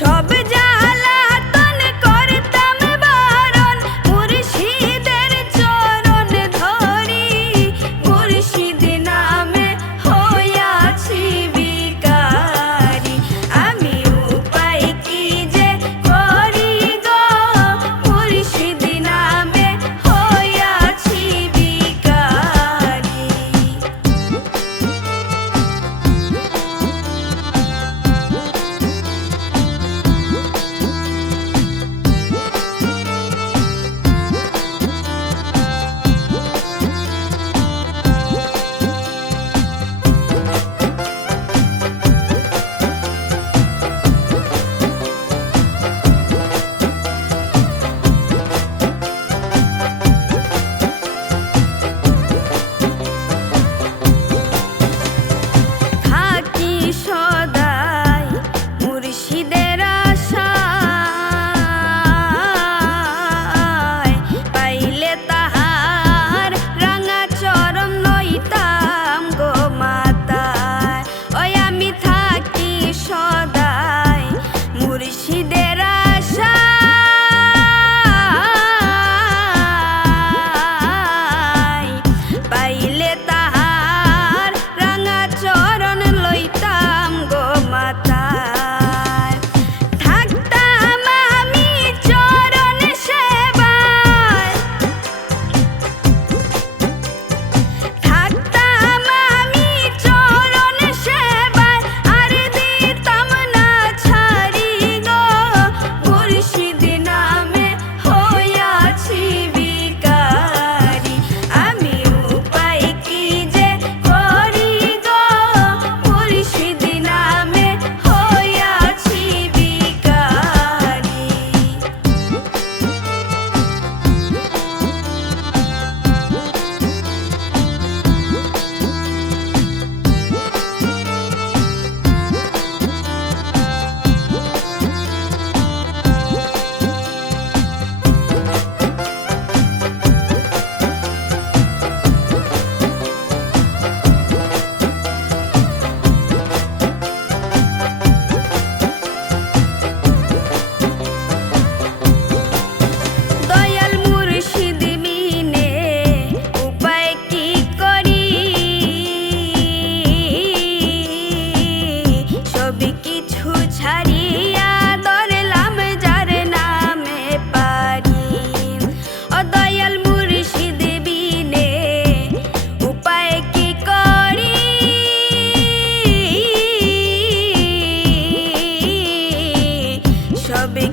সব জ্বালাতন করতাম বারণ, মুর্শিদের চরণ ধরি, মুর্শিদ নামে হইয়াছি ভিখারি। আমি উপায় কি যে করি গো, মুর্শিদ নামে হইয়াছি ভিখারি। থাকি সদাই মুর্শিদের আশায়, পাইলে তাহার রাঙা চরণ লইতাম গো মাতায়। ওই আমি থাকি সদাই মুর্শিদের আশায়, পাইলে তাহার রাঙা চরণ লইতাম গো মাতায়। থাকতাম আমি চরণ সেবায়, থাকতাম আমি চরণ সেবায়, আর দিতাম না ছাড়ি গো, মুর্শিদ নামে হইয়াছি ভিখারি। আমি উপায় কি যে করি গো, মুর্শিদ নামে হইয়াছি ভিখারি। দয়াল মুর্শিদ বিনে উপায় কি করি, সবই কিছু ছাড়িয়া ধরলাম যার নামে পারি। ও দয়াল মুর্শিদ বিনে উপায় কি করি, সবই